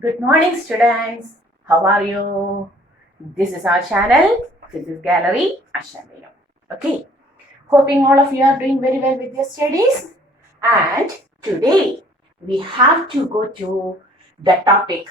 Good morning, students. How are you? This is our channel. This is Gallery Ashamino. Okay. Hoping all of you are doing very well with your studies. And today we have to go to the topic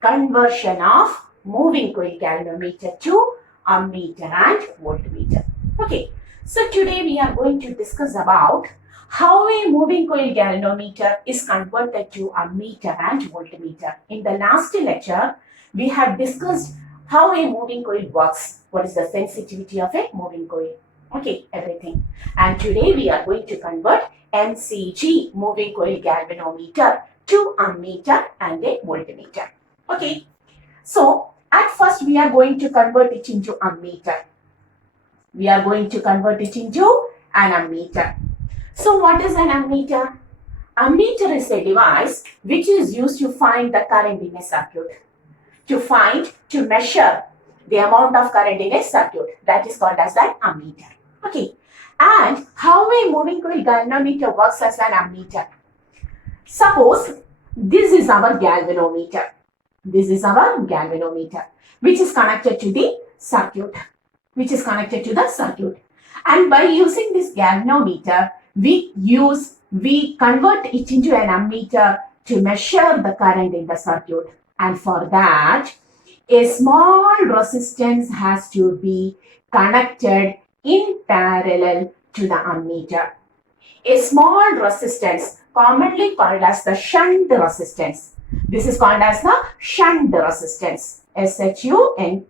conversion of moving coil galvanometer to ammeter and voltmeter. Okay. So today we are going to discuss about how a moving coil galvanometer is converted to ammeter and voltmeter. In the last lecture, we have discussed how a moving coil works. What is the sensitivity of a moving coil? Okay, everything. And today we are going to convert MCG, moving coil galvanometer, to ammeter and a voltmeter. Okay. So, at first we are going to convert it into ammeter. We are going to convert it into an ammeter. So what is an ammeter? Ammeter is a device which is used to find the current in a circuit. To measure the amount of current in a circuit. That is called as an ammeter. Okay. And how a moving coil galvanometer works as an ammeter? Suppose this is our galvanometer. This is our galvanometer which is connected to the circuit. And by using this galvanometer, we convert it into an ammeter to measure the current in the circuit. And for that, a small resistance has to be connected in parallel to the ammeter. A small resistance, commonly called as the shunt resistance. This is called as the shunt resistance, S-H-U-N-T.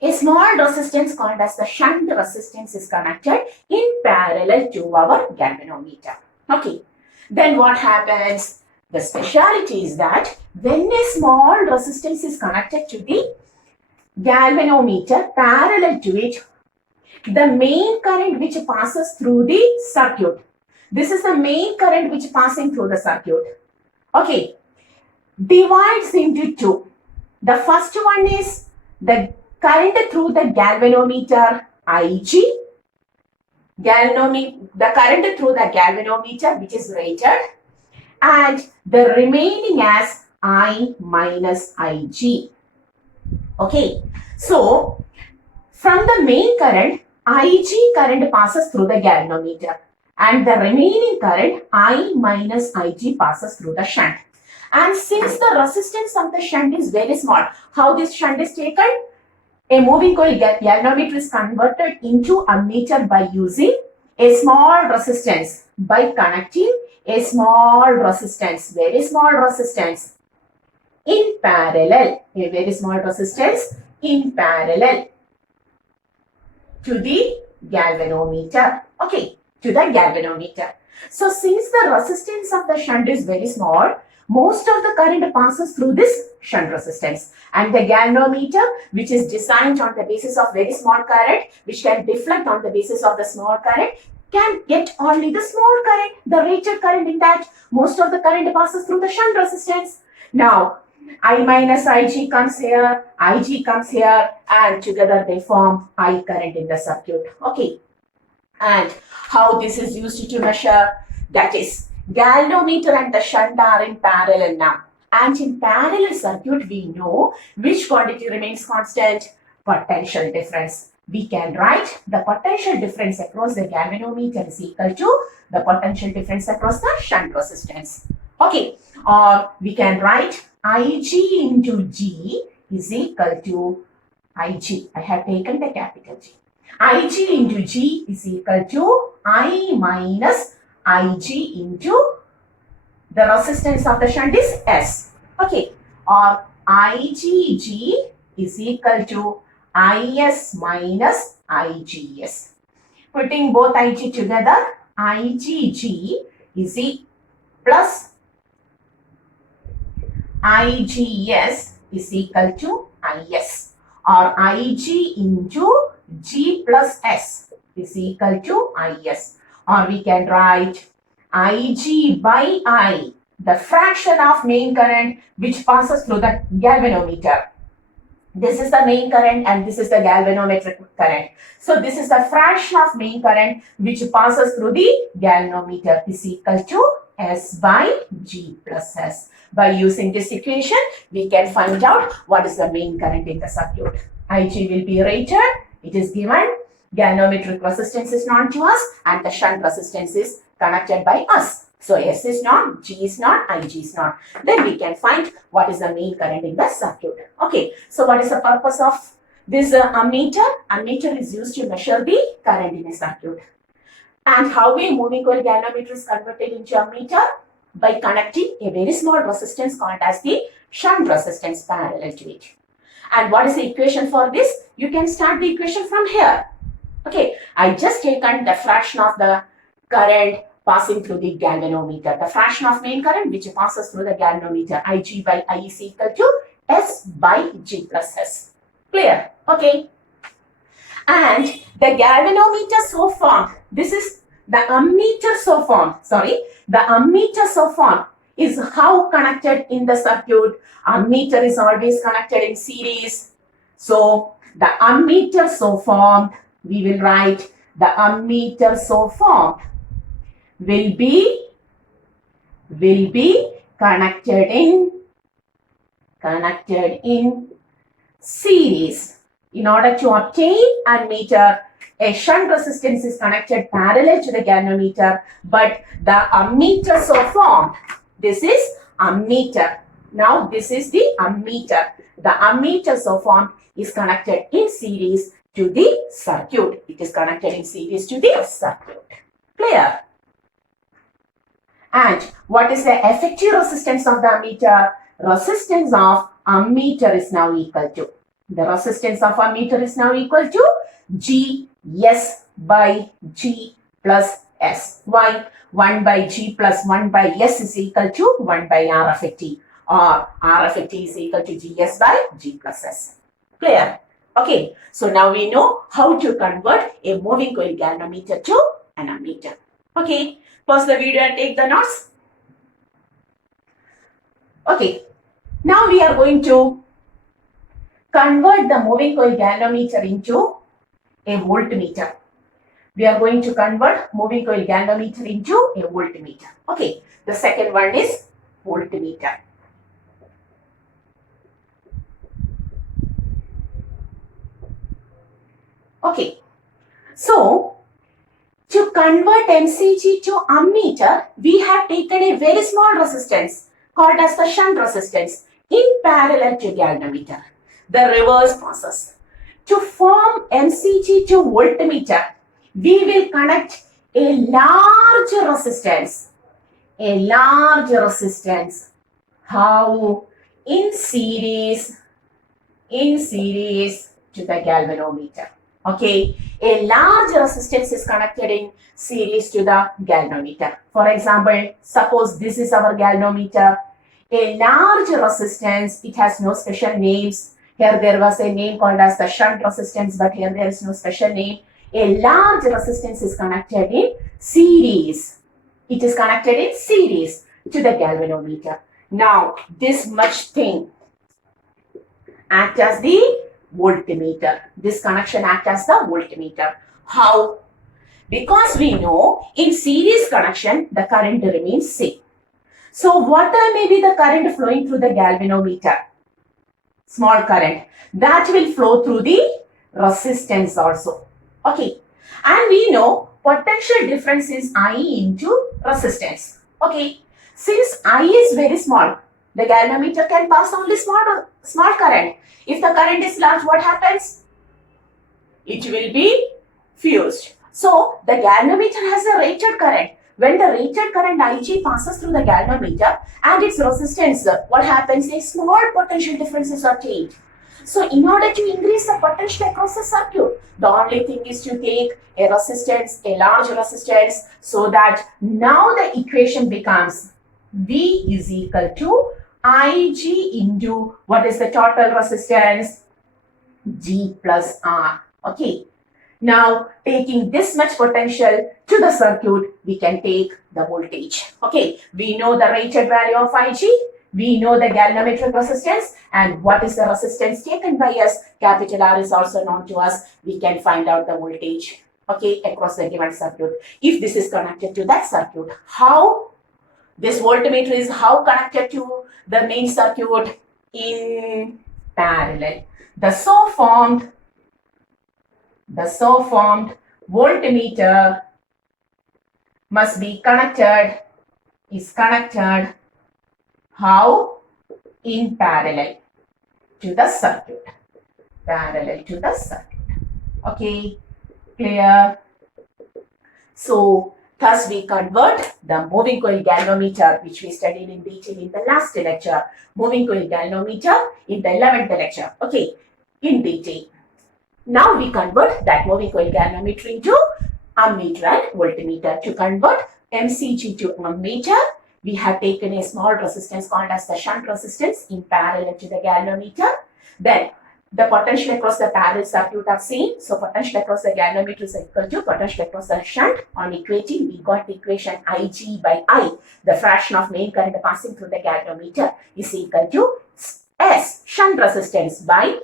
A small resistance called as the shunt resistance is connected in parallel to our galvanometer. Okay. Then what happens? The speciality is that when a small resistance is connected to the galvanometer parallel to it, the main current which passes through the circuit. This is the main current which passing through the circuit. Okay. Divides into two. The first one is the current through the galvanometer IG, the current through the galvanometer which is rated, and the remaining as I minus IG. Okay, so from the main current, IG current passes through the galvanometer, and the remaining current I minus IG passes through the shunt. And since the resistance of the shunt is very small, how this shunt is taken? A moving coil galvanometer is converted into ammeter by using a small resistance, by connecting a small resistance, very small resistance in parallel, a very small resistance in parallel to the galvanometer. Okay, to the galvanometer. So since the resistance of the shunt is very small, most of the current passes through this shunt resistance, and the galvanometer, which is designed on the basis of very small current, which can deflect on the basis of the small current, can get only the small current, the rated current. In that, most of the current passes through the shunt resistance. Now, I minus IG comes here, IG comes here, and together they form I current in the circuit. Okay. And how this is used to measure? That is, galvanometer and the shunt are in parallel now. And in parallel circuit, we know which quantity remains constant? Potential difference. We can write the potential difference across the galvanometer is equal to the potential difference across the shunt resistance. Okay. Or we can write IG into G is equal to IG. I have taken the capital G. IG into G is equal to I minus IG into the resistance of the shunt is S. Okay. Or IGG is equal to IS minus IGS. Putting both IG together, IGG is plus IGS is equal to IS. Or IG into G plus S is equal to IS. Or we can write IG by I, the fraction of main current which passes through the galvanometer. This is the main current and this is the galvanometric current. So this is the fraction of main current which passes through the galvanometer is equal to S by G plus S. By using this equation, we can find out what is the main current in the circuit. Ig will be rated. It is given. Galvanometric resistance is known to us and the shunt resistance is connected by us. So S is known, G is known, Ig is known. Then we can find what is the main current in the circuit. Okay, so what is the purpose of this ammeter? Ammeter is used to measure the current in a circuit. And how a moving coil galvanometer is converted into ammeter? By connecting a very small resistance called as the shunt resistance parallel to it. And what is the equation for this? You can start the equation from here. Okay, I just taken the fraction of the current passing through the galvanometer. The fraction of main current which passes through the galvanometer, Ig by I is equal to S by G plus S. Clear? Okay. And the galvanometer so formed, this is the ammeter so formed, the ammeter so formed is how connected in the circuit. Ammeter is always connected in series. So the ammeter so formed, we will write the ammeter so formed will be connected in series. In order to obtain ammeter, a shunt resistance is connected parallel to the galvanometer, but the ammeter so formed, this is ammeter. Now this is the ammeter. The ammeter so formed is connected in series to the circuit. It is connected in series to the circuit. Clear? And what is the effective resistance of the ammeter? Resistance of ammeter is now equal to, the resistance of ammeter is now equal to G S by G plus S. Why? 1 by G plus 1 by S is equal to 1 by R effective, or R effective is equal to GS by G plus S. Clear? Okay, so now we know how to convert a moving coil galvanometer to an ammeter. Okay, pause the video and take the notes. Okay, now we are going to convert the moving coil galvanometer into a voltmeter. We are going to convert moving coil galvanometer into a voltmeter. Okay, the second one is voltmeter. Okay, so to convert MCG to ammeter, we have taken a very small resistance called as the shunt resistance in parallel to galvanometer. The reverse process. To form MCG to voltmeter, we will connect a large resistance. A large resistance. How? In series to the galvanometer. Okay, a large resistance is connected in series to the galvanometer. For example, suppose this is our galvanometer. A large resistance, it has no special names. Here there was a name called as the shunt resistance, but here there is no special name. A large resistance is connected in series. It is connected in series to the galvanometer. Now, this much thing acts as the voltmeter. This connection acts as the voltmeter. How? Because we know in series connection, the current remains same. So, what may be the current flowing through the galvanometer? Small current. That will flow through the resistance also. Okay. And we know potential difference is I into resistance. Okay. Since I is very small, the galvanometer can pass only small current. If the current is large, what happens? It will be fused. So, the galvanometer has a rated current. When the rated current Ig passes through the galvanometer and its resistance, what happens? A small potential difference is obtained. So, in order to increase the potential across the circuit, the only thing is to take a resistance, a large resistance, so that now the equation becomes V is equal to Ig into what is the total resistance? G plus R. Okay. Now, taking this much potential to the circuit, we can take the voltage. Okay, we know the rated value of Ig, we know the galvanometric resistance, and what is the resistance taken by us, capital R is also known to us. We can find out the voltage, okay, across the given circuit. If this is connected to that circuit, how This voltmeter is how connected to the main circuit? In parallel. The so formed voltmeter must be connected, how? In parallel to the circuit. Okay, clear? So, thus we convert the moving coil galvanometer, which we studied in detail in the last lecture, moving coil galvanometer in the 11th lecture. Okay, in detail. Now we convert that moving coil galvanometer into ammeter and voltmeter. To convert MCG to ammeter, we have taken a small resistance called as the shunt resistance in parallel to the galvanometer. Then the potential across the parallel circuit are same. So potential across the galvanometer is equal to potential across the shunt. On equating, we got the equation Ig by I, the fraction of main current passing through the galvanometer, is equal to S, shunt resistance, by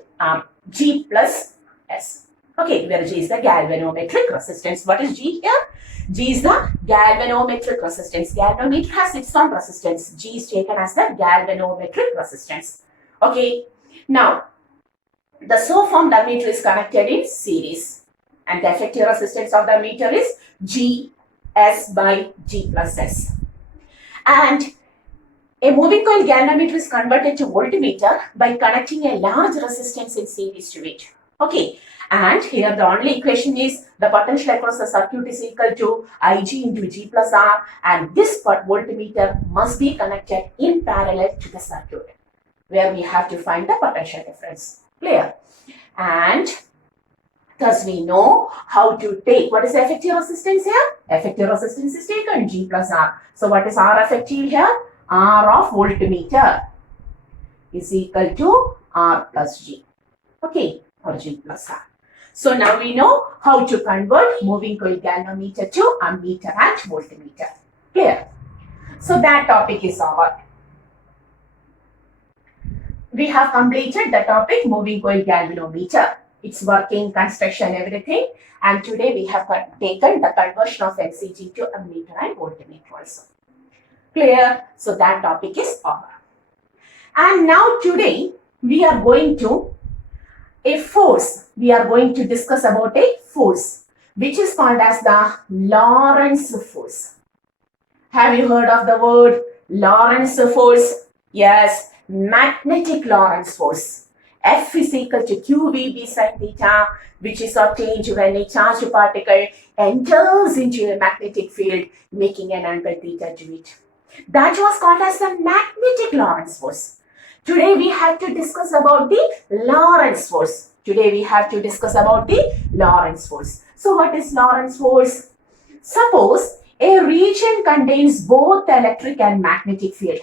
G plus S. Okay, where G is the galvanometric resistance. What is G here? G is the galvanometric resistance. Galvanometer has its own resistance. G is taken as the galvanometric resistance. Okay, now the so formed ammeter is connected in series, and the effective resistance of the ammeter is GS by G plus S. And a moving coil galvanometer is converted to voltmeter by connecting a large resistance in series to it. Okay, and here the only equation is the potential across the circuit is equal to Ig into G plus R, and this voltmeter must be connected in parallel to the circuit, where we have to find the potential difference. Clear? And thus we know how to take, what is the effective resistance here? Effective resistance is taken G plus R. So what is R effective here? R of voltmeter is equal to R plus G. Okay, or G plus R. So now we know how to convert moving coil galvanometer to ammeter and voltmeter. Clear? So that topic is over. We have completed the topic moving coil galvanometer, its working, construction, everything. And today we have taken the conversion of MCG to ammeter and voltmeter also. Clear? So that topic is over. And now today we are going to a force. We are going to discuss about a force which is called as the Lorentz force. Have you heard of the word Lorentz force? Yes, magnetic Lorentz force. F is equal to QVB sin theta, which is obtained when a charged particle enters into a magnetic field, making an angle theta to it. That was called as the magnetic Lorentz force. Today we have to discuss about the Lorentz force. So what is Lorentz force? Suppose a region contains both electric and magnetic field.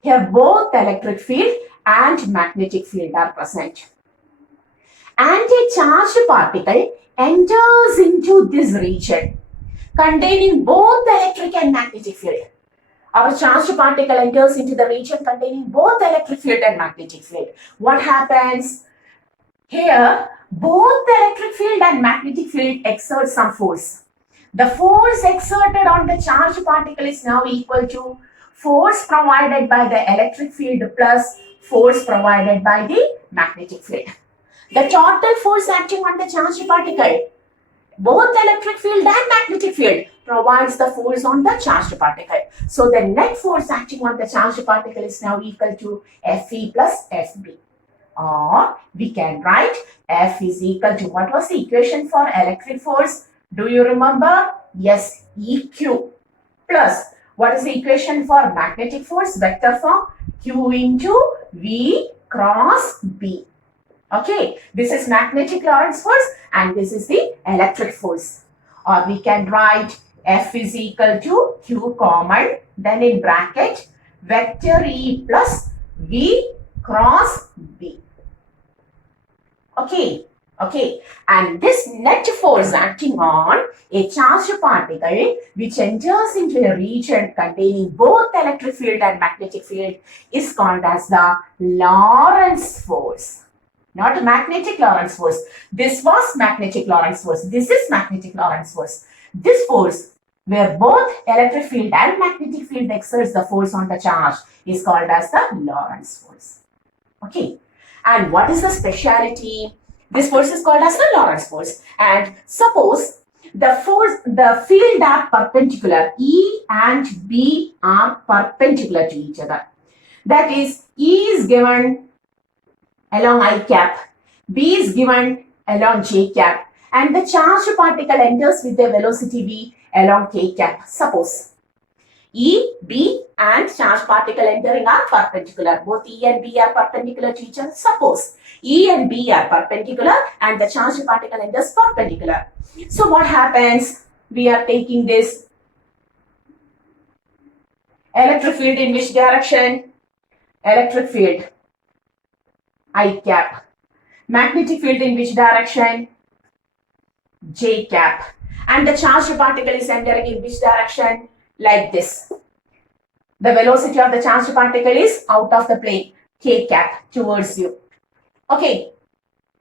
Here both electric field and magnetic field are present. And a charged particle enters into this region containing both electric and magnetic field. Our charged particle enters into the region containing both electric field and magnetic field. What happens? Here, both the electric field and magnetic field exert some force. The force exerted on the charged particle is now equal to force provided by the electric field plus force provided by the magnetic field. The total force acting on the charged particle, both electric field and magnetic field, provides the force on the charged particle. So the net force acting on the charged particle is now equal to Fe plus Fb. Or we can write F is equal to, what was the equation for electric force? Do you remember? Yes, Eq plus, what is the equation for magnetic force? Vector form, Q into V cross B. Okay, this is magnetic Lorentz force and this is the electric force. Or we can write F is equal to Q common, then in bracket vector E plus V cross B. Okay, and this net force acting on a charged particle which enters into a region containing both electric field and magnetic field is called as the Lorentz force. Not magnetic Lorentz force. This was magnetic Lorentz force. This is magnetic Lorentz force. This force where both electric field and magnetic field exerts the force on the charge is called as the Lorentz force. Okay. And what is the speciality? This force is called as the Lorentz force. And suppose the field are perpendicular. E and B are perpendicular to each other. That is, E is given along I cap, B is given along J cap, and the charged particle enters with a velocity V along K cap. Suppose E, B and charged particle entering are perpendicular. Both E and B are perpendicular to each other. Suppose E and B are perpendicular and the charged particle enters perpendicular. So what happens? We are taking this electric field in which direction? Electric field I cap. Magnetic field in which direction? J cap. And the charged particle is entering in which direction? Like this. The velocity of the charged particle is out of the plane, K cap, towards you. Okay.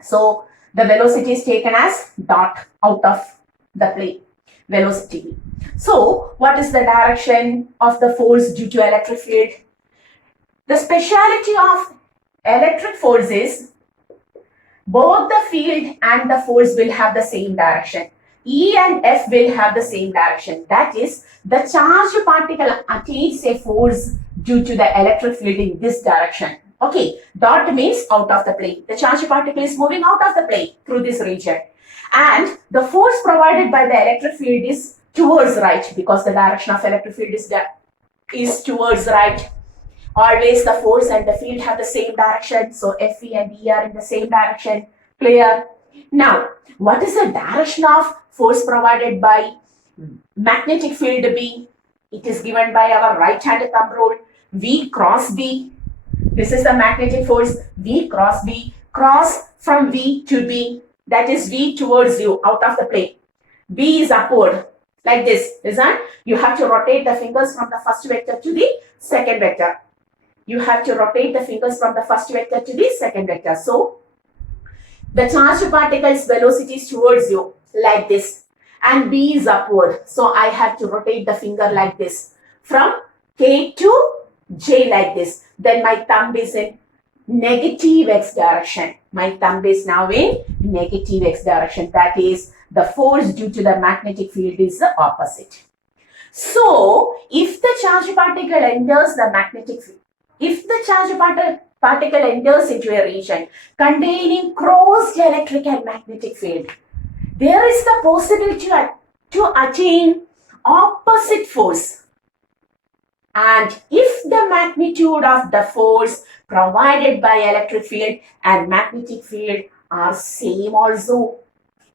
So the velocity is taken as dot out of the plane, velocity. So what is the direction of the force due to electric field? The speciality of electric force is both the field and the force will have the same direction. E and F will have the same direction. That is, the charged particle attains a force due to the electric field in this direction. Okay, dot means out of the plane. The charged particle is moving out of the plane through this region. And the force provided by the electric field is towards right, because the direction of electric field is towards right. Always the force and the field have the same direction. So FE and E are in the same direction. Clear? Now, what is the direction of force provided by magnetic field B? It is given by our right hand thumb rule. V cross B. This is the magnetic force. V cross B. Cross from V to B. That is V towards you, out of the plane. B is upward. Like this. Listen. You have to rotate the fingers from the first vector to the second vector. You have to rotate the fingers from the first vector to the second vector. So, the charged particle's velocity is towards you, like this. And B is upward. So, I have to rotate the finger like this. From K to J like this. Then my thumb is in negative x direction. My thumb is now in negative x direction. That is, the force due to the magnetic field is the opposite. So, if the charged particle enters the magnetic field, if the charged particle enters into a region containing crossed electric and magnetic field, there is the possibility to attain opposite force. And if the magnitude of the force provided by electric field and magnetic field are same also,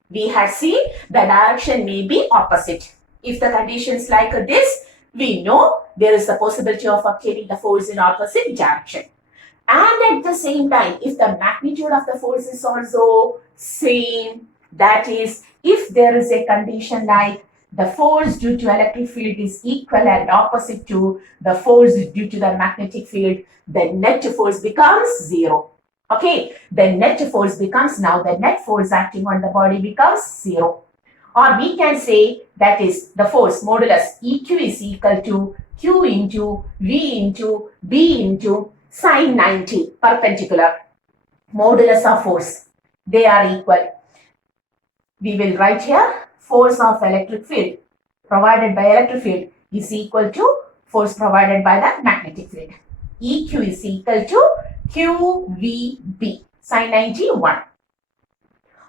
we have seen the direction may be opposite. If the conditions like this, we know there is the possibility of obtaining the force in opposite direction. And at the same time, if the magnitude of the force is also same, that is, if there is a condition like the force due to electric field is equal and opposite to the force due to the magnetic field, the net force becomes zero. Okay, the net force becomes, now the net force acting on the body becomes zero. Or we can say that is the force modulus EQ is equal to Q into V into B into sine 90, perpendicular. Modulus of force, they are equal. We will write here force of electric field provided by electric field is equal to force provided by the magnetic field. EQ is equal to QVB, sine 90, 1.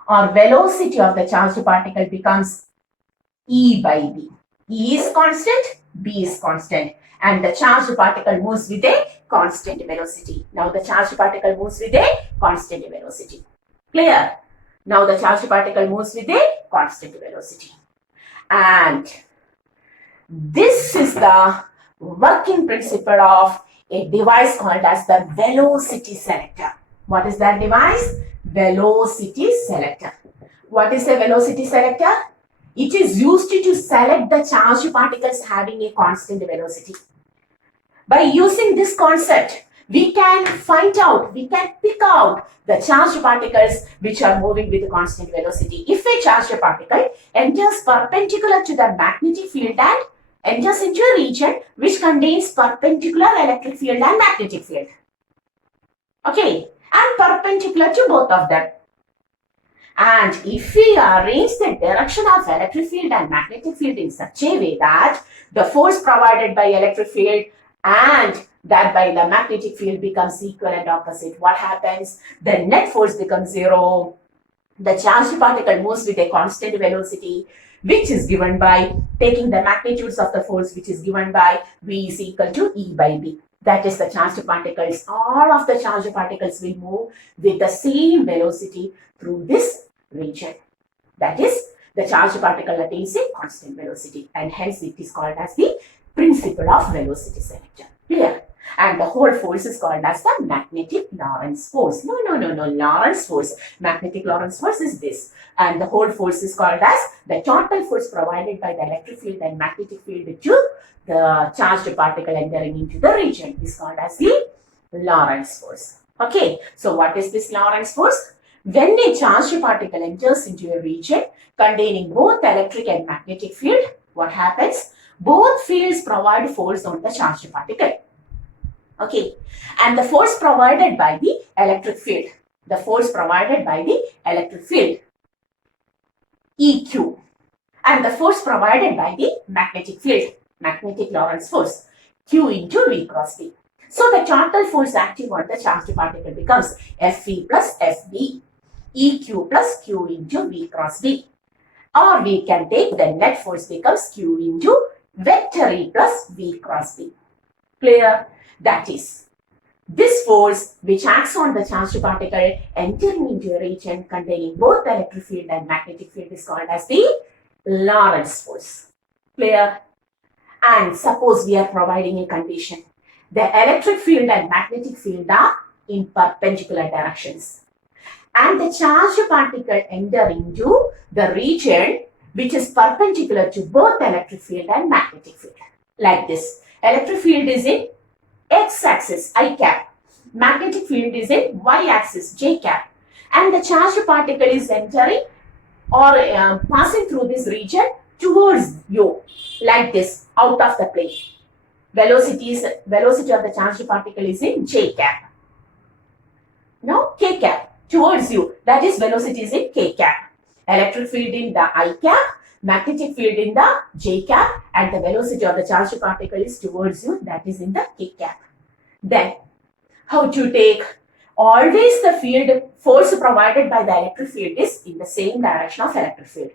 Or velocity of the charged particle becomes E by B. E is constant, B is constant, and the charged particle moves with a constant velocity. Now the charged particle moves with a constant velocity. Clear? Now the charged particle moves with a constant velocity. And this is the working principle of a device called as the velocity selector. What is that device? Velocity selector. What is a velocity selector? It is used to select the charged particles having a constant velocity. By using this concept, we can find out, we can pick out the charged particles which are moving with constant velocity. If a charged particle enters perpendicular to the magnetic field and enters into a region which contains perpendicular electric field and magnetic field. Okay, and perpendicular to both of them. And if we arrange the direction of electric field and magnetic field in such a way that the force provided by electric field and that by the magnetic field becomes equal and opposite, what happens? The net force becomes zero. The charged particle moves with a constant velocity, which is given by taking the magnitudes of the force, which is given by V is equal to E by B. That is the charged particles. All of the charged particles will move with the same velocity through this region. That is, the charged particle attains a constant velocity, and hence it is called as the principle of velocity selector. Clear? And the whole force is called as the magnetic Lorentz force. No, Lorentz force. Magnetic Lorentz force is this. And the whole force is called as the total force provided by the electric field and magnetic field to the charged particle entering into the region is called as the Lorentz force. Okay, so what is this Lorentz force? When a charged particle enters into a region containing both electric and magnetic field, what happens? Both fields provide force on the charged particle. Okay, and the force provided by the electric field, EQ, and the force provided by the magnetic field, magnetic Lorentz force, Q into V cross B. So the total force acting on the charged particle becomes Fe plus Fb, EQ plus Q into V cross B. Or we can take the net force becomes Q into vector E plus V cross B. Clear? That is, this force which acts on the charged particle entering into a region containing both the electric field and magnetic field is called as the Lorentz force. Clear? And suppose we are providing a condition. The electric field and magnetic field are in perpendicular directions. And the charged particle enter into the region which is perpendicular to both electric field and magnetic field. Like this. Electric field is in x-axis, I cap. Magnetic field is in y-axis, j cap. And the charged particle is entering or passing through this region towards you, like this, out of the plane. Velocity of the charged particle is in j cap. Now, k cap, towards you. That is, velocity is in k cap. Electric field in the I cap, magnetic field in the j cap, and the velocity of the charged particle is towards you, that is in the k cap. Then, how to take? Always the field force provided by the electric field is in the same direction of electric field.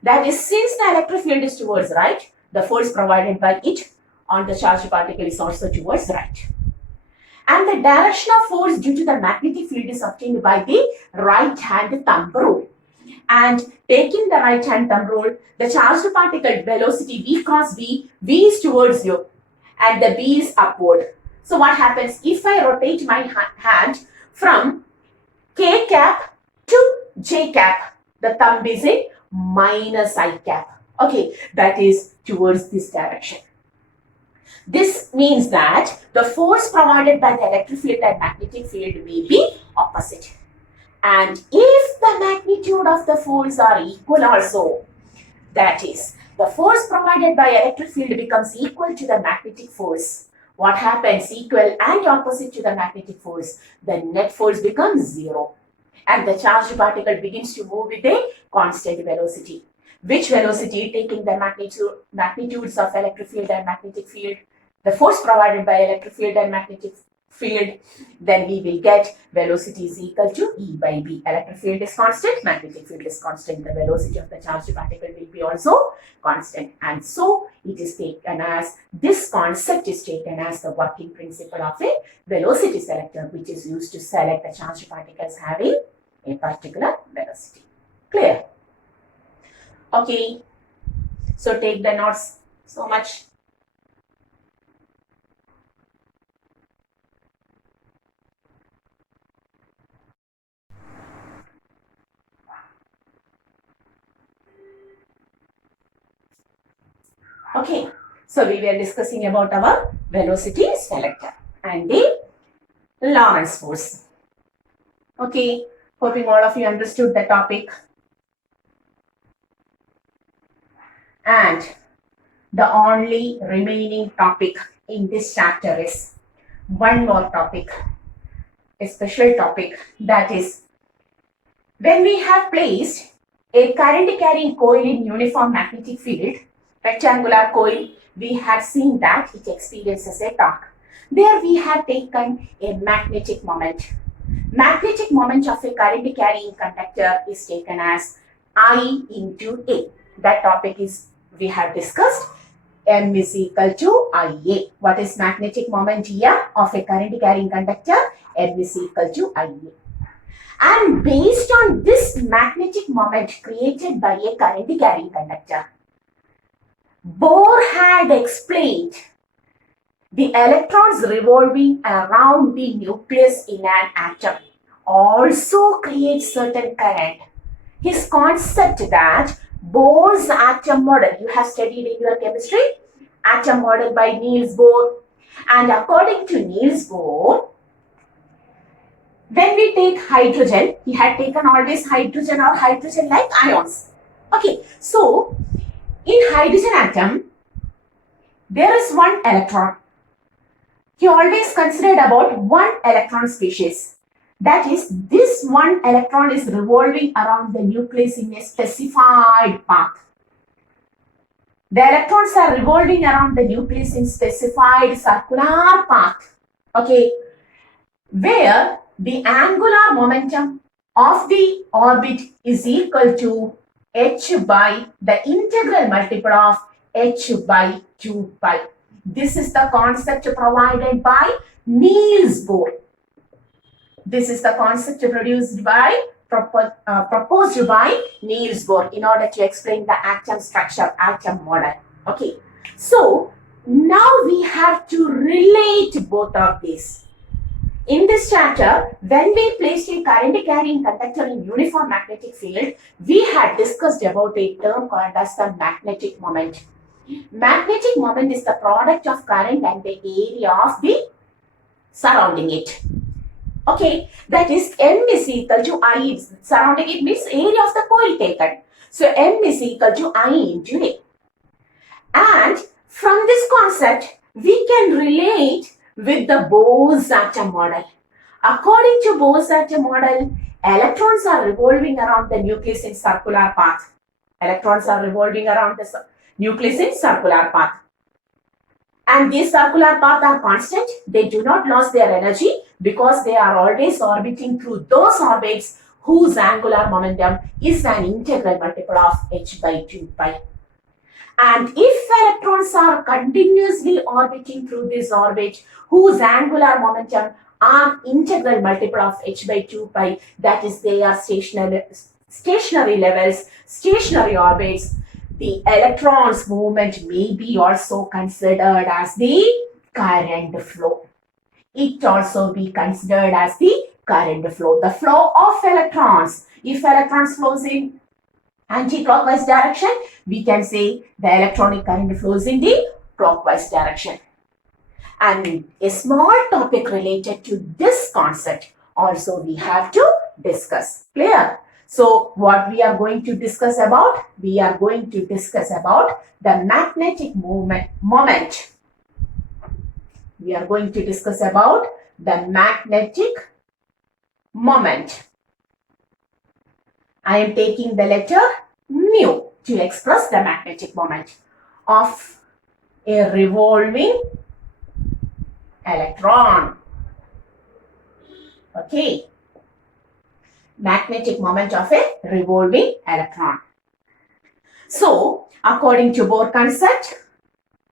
That is, since the electric field is towards right, the force provided by it on the charged particle is also towards right. And the direction of force due to the magnetic field is obtained by the right hand thumb rule. And taking the right hand thumb rule, the charged particle velocity V cross B, V is towards you and the B is upward. So what happens if I rotate my hand from K cap to J cap? The thumb is in minus I cap. Okay, that is towards this direction. This means that the force provided by the electric field and magnetic field may be opposite. And if the magnitude of the force are equal also, that is, the force provided by electric field becomes equal to the magnetic force. What happens? Equal and opposite to the magnetic force. The net force becomes zero. And the charged particle begins to move with a constant velocity. Which velocity? Taking the magnitudes of electric field and magnetic field, the force provided by electric field and magnetic field, then we will get velocity is equal to E by B. Electric field is constant, magnetic field is constant. The velocity of the charged particle will be also constant. And so it is taken as, this concept is taken as the working principle of a velocity selector, which is used to select the charged particles having a particular velocity. Clear? Okay. So take the notes. So much. Okay, so we were discussing about our velocity selector and the Lorentz force. Okay, hoping all of you understood the topic. And the only remaining topic in this chapter is one more topic, a special topic, that is when we have placed a current carrying coil in uniform magnetic field, rectangular coil, we had seen that it experiences a torque. There we have taken a magnetic moment. Magnetic moment of a current carrying conductor is taken as I into A. That topic is we have discussed. M is equal to IA. What is magnetic moment here of a current carrying conductor? M is equal to IA. And based on this magnetic moment created by a current carrying conductor, Bohr had explained the electrons revolving around the nucleus in an atom also creates certain current. His concept that Bohr's atom model, you have studied in your chemistry, atom model by Niels Bohr. And according to Niels Bohr, when we take hydrogen, he had taken always hydrogen or hydrogen-like ions. Okay, so in hydrogen atom, there is one electron. He always considered about one electron species. That is, this one electron is revolving around the nucleus in a specified path. The electrons are revolving around the nucleus in specified circular path. Okay, where the angular momentum of the orbit is equal to h by the integral multiple of h by 2 pi. This is the concept provided by Niels Bohr. This is the concept proposed by Niels Bohr in order to explain the atom structure, atom model. Okay, so now we have to relate both of these. In this chapter, when we placed a current carrying conductor in uniform magnetic field, we had discussed about a term called as the magnetic moment. Magnetic moment is the product of current and the area of the surrounding it. Okay, that is M is equal to I. Surrounding it means area of the coil taken. So M is equal to I into A. And from this concept, we can relate with the Bohr's atom model. According to Bohr's atom model, electrons are revolving around the nucleus in circular path. Electrons are revolving around the nucleus in circular path. And these circular paths are constant. They do not lose their energy because they are always orbiting through those orbits whose angular momentum is an integral multiple of h by 2 pi. And if electrons are continuously orbiting through this orbit whose angular momentum are integral multiple of h by 2 pi, that is, they are stationary levels, stationary orbits, the electron's movement may be also considered as the current flow. It also be considered as the current flow, the flow of electrons. If electrons flows in anti-clockwise direction, we can say the electronic current flows in the clockwise direction. And a small topic related to this concept also we have to discuss. Clear? So what we are going to discuss about? We are going to discuss about the magnetic moment. We are going to discuss about the magnetic moment. I am taking the letter mu to express the magnetic moment of a revolving electron. Okay. Magnetic moment of a revolving electron. So, according to Bohr concept,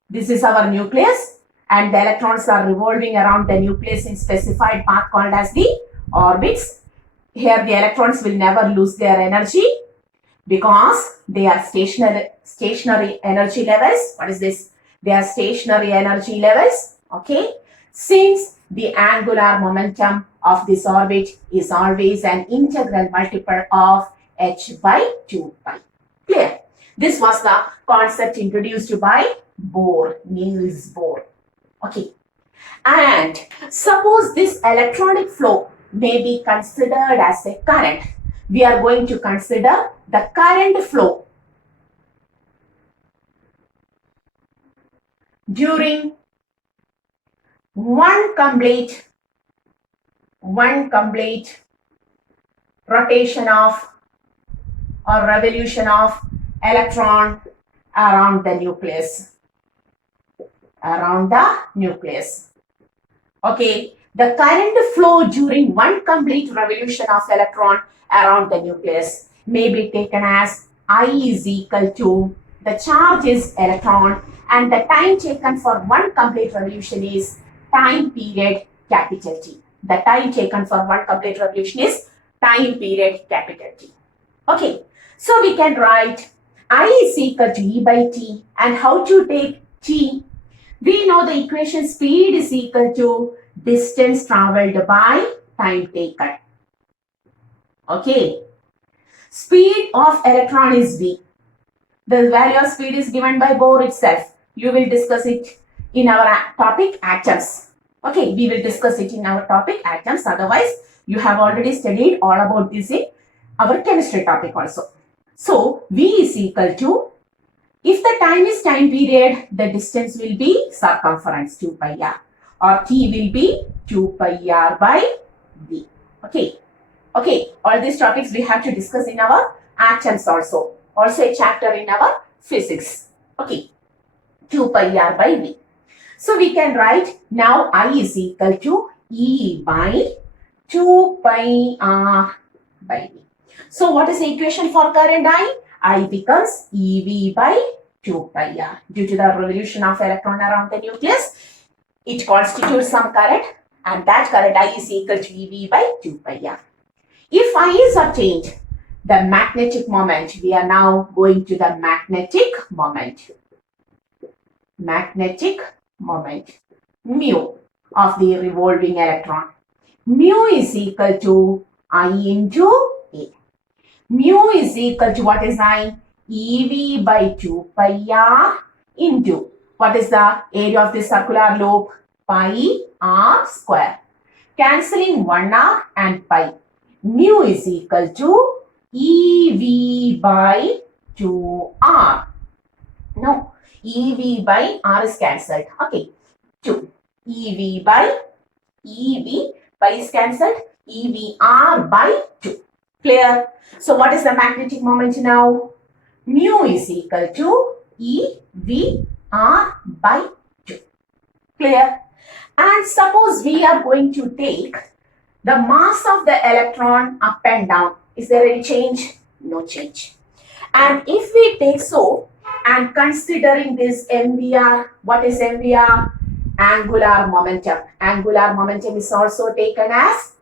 this is our nucleus and the electrons are revolving around the nucleus in specified path called as the orbits. Here the electrons will never lose their energy because they are stationary energy levels. What is this? They are stationary energy levels. Okay. Since the angular momentum of this orbit is always an integral multiple of h by 2 pi. Clear? This was the concept introduced by Bohr, Niels Bohr. Okay. And suppose this electronic flow may be considered as a current. We are going to consider the current flow during one complete rotation of or revolution of electron around the nucleus. Okay, the current flow during one complete revolution of electron around the nucleus may be taken as I is equal to the charge is electron and the time taken for one complete revolution is time period capital T. The time taken for one complete revolution is time period capital T. Okay, so we can write I is equal to E by T, and how to take T? We know the equation speed is equal to distance traveled by time taken. Okay, speed of electron is V. The value of speed is given by Bohr itself. You will discuss it in our topic atoms. Okay, we will discuss it in our topic atoms. Otherwise, you have already studied all about this in our chemistry topic also. So, V is equal to, if the time is time period, the distance will be circumference 2 pi r, or T will be 2 pi r by V. Okay. Okay, all these topics we have to discuss in our atoms also a chapter in our physics. Okay, 2 pi r by V. So we can write now I is equal to E by 2 pi r by V. So what is the equation for current I? I becomes EV by 2 pi r. Due to the revolution of electron around the nucleus, it constitutes some current, and that current I is equal to EV by 2 pi r. If I is obtained, the magnetic moment, we are now going to the magnetic moment. Magnetic moment, mu of the revolving electron. Mu is equal to I into A. Mu is equal to what is I? EV by 2 pi r into, what is the area of this circular loop? Pi r square. Cancelling 1 r and pi. Mu is equal to EV by 2R. No, EV by R is cancelled. Okay, 2. EV by is cancelled. EVR by 2. Clear? So what is the magnetic moment now? Mu is equal to EVR by 2. Clear? And suppose we are going to take the mass of the electron up and down. Is there any change? No change. And if we take so, and considering this MVR, what is MVR? Angular momentum. Angular momentum is also taken as,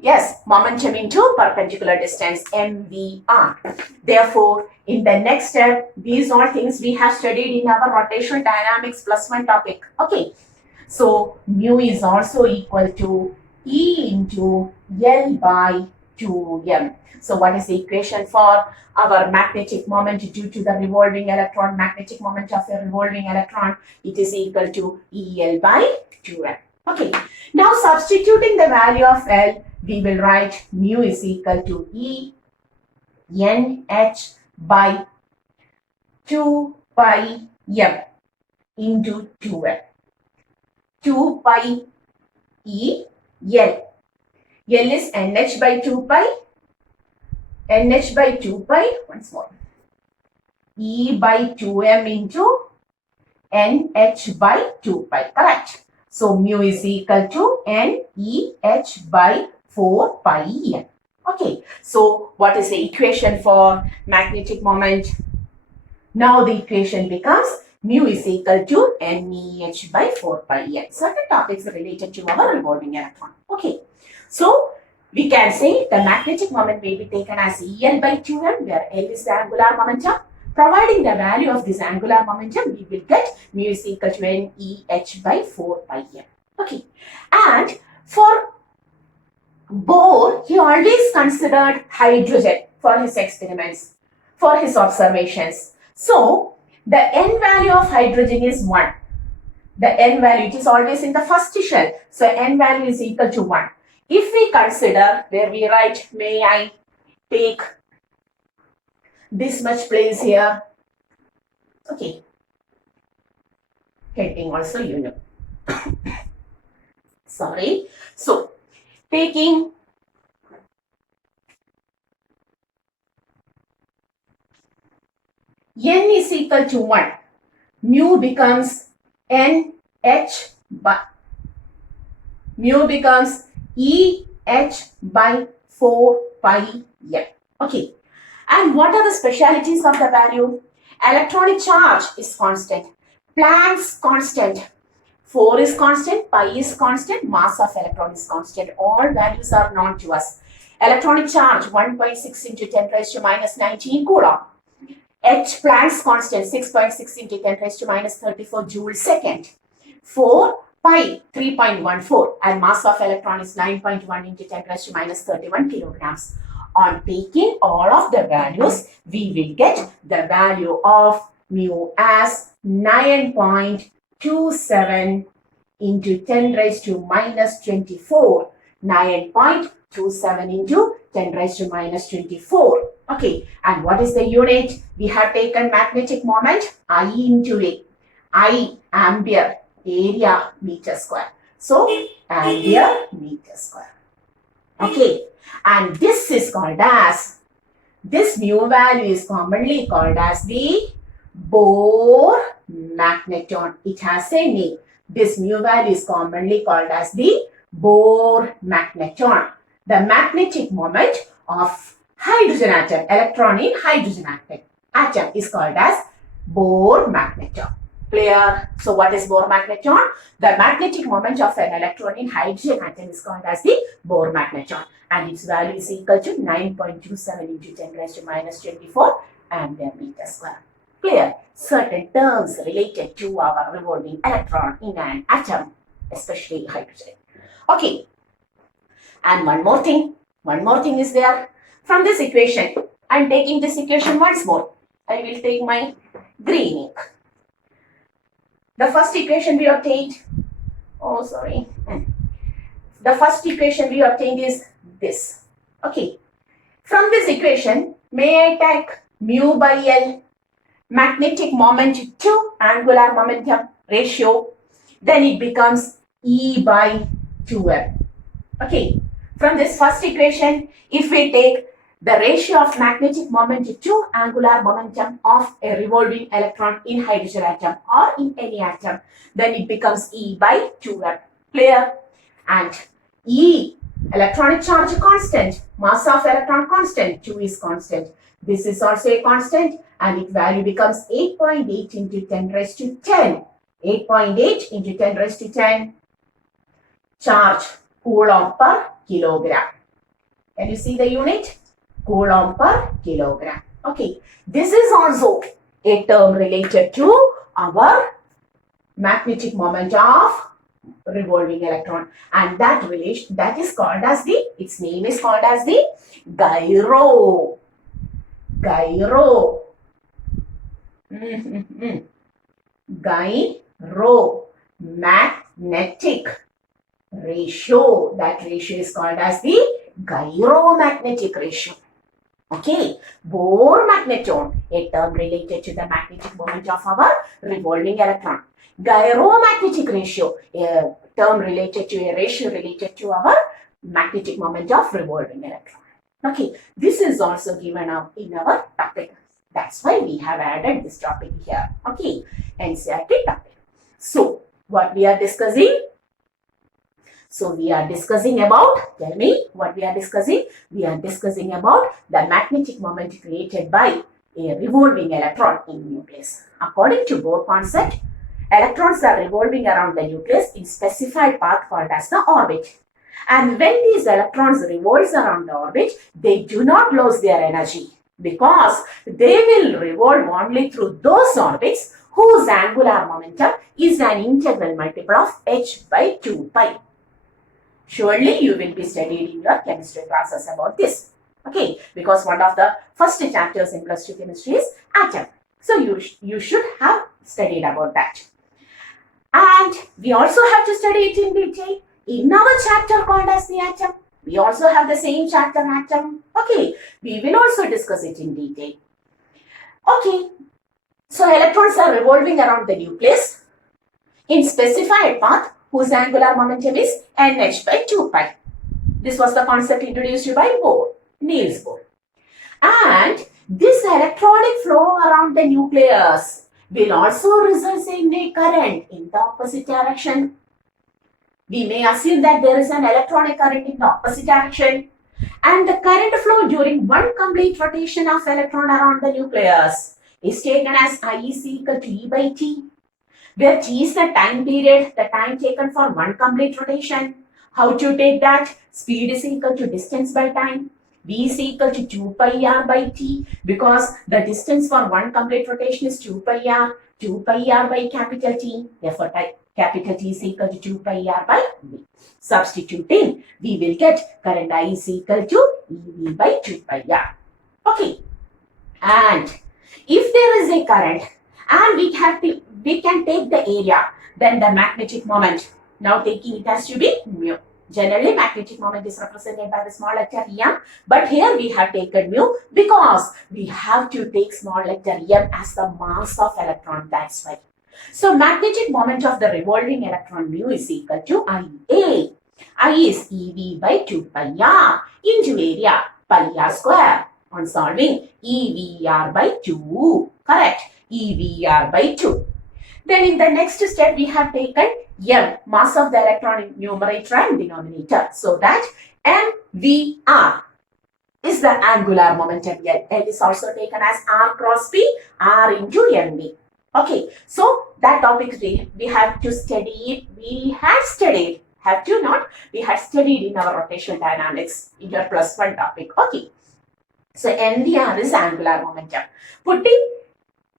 yes, momentum into perpendicular distance, MVR. Therefore, in the next step, these are things we have studied in our rotational dynamics +1 topic. Okay. So, mu is also equal to E into L by 2m. So what is the equation for our magnetic moment due to the revolving electron, magnetic moment of a revolving electron? It is equal to EL by 2m. Okay. Now substituting the value of L, we will write mu is equal to E NH by 2 pi m into 2m. 2 pi E L. L is NH by 2 pi. NH by 2 pi. Once more. E by 2m into NH by 2 pi. Correct. So mu is equal to NEH by 4 pi m. Okay. So what is the equation for magnetic moment? Now the equation becomes mu is equal to NEH by 4 pi m. Certain topics related to our revolving electron. Okay. So, we can say the magnetic moment may be taken as EL by 2m, where L is the angular momentum. Providing the value of this angular momentum, we will get mu is equal to NEH by 4 pi m. Okay. And for Bohr, he always considered hydrogen for his experiments, for his observations. So, the N value of hydrogen is 1. The n value, it is always in the first shell. So n value is equal to 1. If we consider where we write, may I take this much place here. Okay. Heading also you know. Sorry. So taking n is equal to 1. Mu becomes NH by mu becomes EH by 4 pi m. Okay. And what are the specialities of the value? Electronic charge is constant. Planck's constant. 4 is constant, pi is constant, mass of electron is constant. All values are known to us. Electronic charge 1.6 into 10 raised to minus 19 coulomb. H Planck's constant 6.6 into 10 raised to minus 34 joule second. 4 pi 3.14 and mass of electron is 9.1 into 10 raised to minus 31 kilograms. On taking all of the values, we will get the value of mu as 9.27 into 10 raised to minus 24. 9.27 into 10 raised to minus 24. Okay, and what is the unit? We have taken magnetic moment, I into A. I, ampere, area, meter square. So, ampere, meter square. Okay, and this is called as, this mu value is commonly called as the Bohr magneton. It has a name. This mu value is commonly called as the Bohr magneton. The magnetic moment of hydrogen atom, electron in hydrogen atom is called as Bohr magneton. Clear? So what is Bohr magneton? The magnetic moment of an electron in hydrogen atom is called as the Bohr magneton, and its value is equal to 9.27 into 10 raised to minus 24 ampere meter square. Clear? Certain terms related to our revolving electron in an atom, especially hydrogen. Okay. And one more thing is there. From this equation, I am taking this equation once more. I will take my green ink. The first equation we obtained, the first equation we obtained is this. Okay. From this equation, may I take mu by L, magnetic moment to angular momentum ratio, then it becomes E by 2M. Okay. From this first equation, if we take the ratio of magnetic moment to angular momentum of a revolving electron in hydrogen atom or in any atom, then it becomes E by 2M. Clear? And E, electronic charge constant, mass of electron constant, 2 is constant. This is also a constant and its value becomes 8.8 into 10 raised to 10. 8.8 into 10 raised to 10 charge coulomb per kilogram. Can you see the unit? Coulomb per kilogram. Okay. This is also a term related to our magnetic moment of revolving electron, and that is called as the, its name is called as the gyro. Gyro. Gyro. Magnetic ratio. That ratio is called as the gyromagnetic ratio. Okay. Bohr magneton, a term related to the magnetic moment of our revolving electron. Gyromagnetic ratio, a term related to a ratio related to our magnetic moment of revolving electron. Okay. This is also given up in our topic. That's why we have added this topic here. Okay. NCERT topic. So, what we are discussing? So we are discussing about, tell me what we are discussing? We are discussing about the magnetic moment created by a revolving electron in nucleus. According to Bohr concept, electrons are revolving around the nucleus in specified path called as the orbit. And when these electrons revolve around the orbit, they do not lose their energy because they will revolve only through those orbits whose angular momentum is an integral multiple of h by 2 pi. Surely you will be studied in your chemistry classes about this. Okay, because one of the first chapters in +2 chemistry is atom. So you should have studied about that. And we also have to study it in detail in our chapter called as the atom. We also have the same chapter atom. Okay, we will also discuss it in detail. Okay, so electrons are revolving around the nucleus in specified path whose angular momentum is nh by 2 pi. This was the concept introduced by Niels Bohr. And this electronic flow around the nucleus will also result in a current in the opposite direction. We may assume that there is an electronic current in the opposite direction, and the current flow during one complete rotation of electron around the nucleus is taken as I is equal to E by T, where T is the time period, the time taken for one complete rotation. How to take that? Speed is equal to distance by time. V is equal to 2 pi r by T, because the distance for one complete rotation is 2 pi r by capital T. Therefore, capital T is equal to 2 pi r by V. Substituting, we will get current I is equal to EV by 2 pi r. Okay. And if there is a current and we can take the area, then the magnetic moment, now taking it as to be mu. Generally, magnetic moment is represented by the small letter m, but here we have taken mu because we have to take small letter m as the mass of electron. That's why. So, magnetic moment of the revolving electron mu is equal to IA. I is EV by 2 pi r into area pi r square. On solving, EVR by 2. Correct. EVR by 2. Then in the next step, we have taken m, mass of the electron in numerator and denominator. So that MVR is the angular momentum. L is also taken as R cross P, R into MV. Okay, so that topic we have to study it. We had studied, have to not, we had studied in our rotational dynamics in your +1 topic. Okay, so MVR is angular momentum. Putting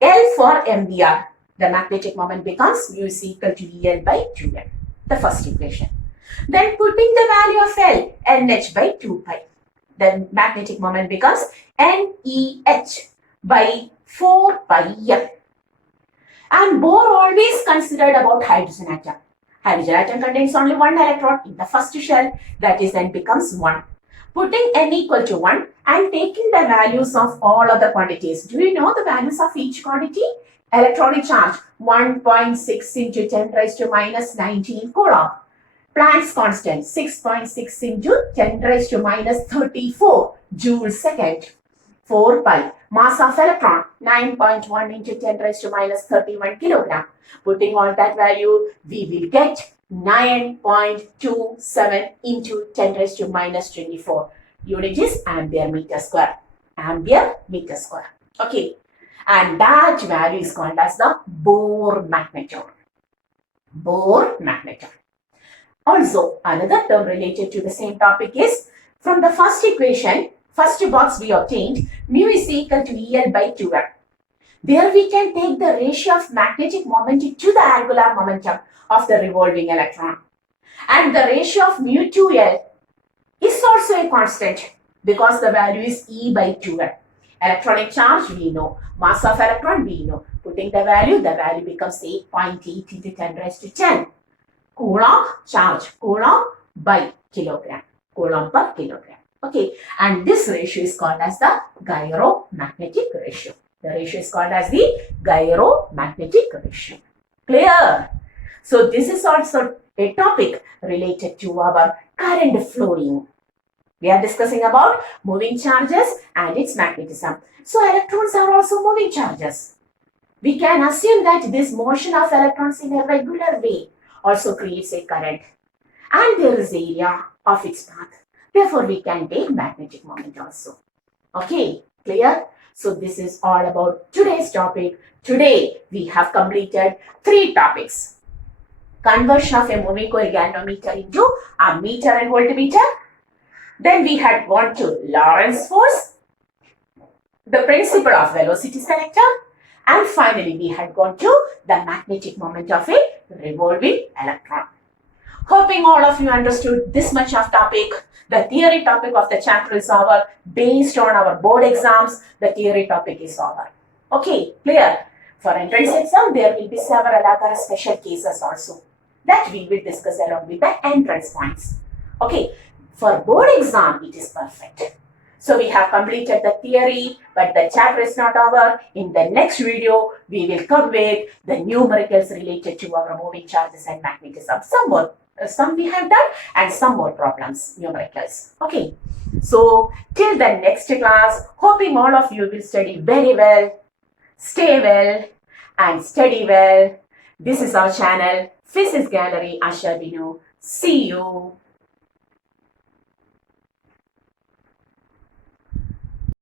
L for MVR, the magnetic moment becomes mu is equal to EL by 2M, the first equation. Then putting the value of L, NH by 2 pi, the magnetic moment becomes NEH by 4 pi M. And Bohr always considered about hydrogen atom. Hydrogen atom contains only one electron in the first shell, that is then becomes 1. Putting n equal to 1 and taking the values of all other quantities. Do you know the values of each quantity? Electronic charge 1.6 into 10 raised to minus 19 coulomb. Planck's constant 6.6 into 10 raised to minus 34 joule second. 4 pi. Mass of electron 9.1 into 10 raised to minus 31 kilogram. Putting all that value, we will get 9.27 into 10 raised to minus 24. Unit is ampere meter square. Ampere meter square. Okay. And that value is called as the Bohr magneton. Bohr magneton. Also, another term related to the same topic is, from the first equation, first box we obtained, mu is equal to EL by 2M. There we can take the ratio of magnetic moment to the angular momentum of the revolving electron. And the ratio of mu to L is also a constant because the value is E by 2M. Electronic charge we know, mass of electron we know. Putting the value becomes 8.8 into 10 raised to 10. Coulomb charge, coulomb by kilogram, coulomb per kilogram. Okay, and this ratio is called as the gyromagnetic ratio. The ratio is called as the gyromagnetic ratio. Clear? So this is also a topic related to our current flowing. We are discussing about moving charges and its magnetism. So electrons are also moving charges. We can assume that this motion of electrons in a regular way also creates a current. And there is area of its path. Therefore, we can take magnetic moment also. Okay, clear? So this is all about today's topic. Today, we have completed 3 topics. Conversion of a moving coil galvanometer into ammeter and voltmeter. Then we had gone to Lorentz force, the principle of velocity selector, and finally we had gone to the magnetic moment of a revolving electron. Hoping all of you understood this much of topic. The theory topic of the chapter is over. Based on our board exams, the theory topic is over. Okay, clear? For entrance exam, there will be several other special cases also that we will discuss along with the entrance points. Okay, for board exam, it is perfect. So we have completed the theory, but the chapter is not over. In the next video, we will come with the numericals related to our moving charges and magnetism. Some we have done and some more problems, numericals. Okay, so till the next class, hoping all of you will study very well, stay well and study well. This is our channel, Physics Gallery Asha Binu. See you.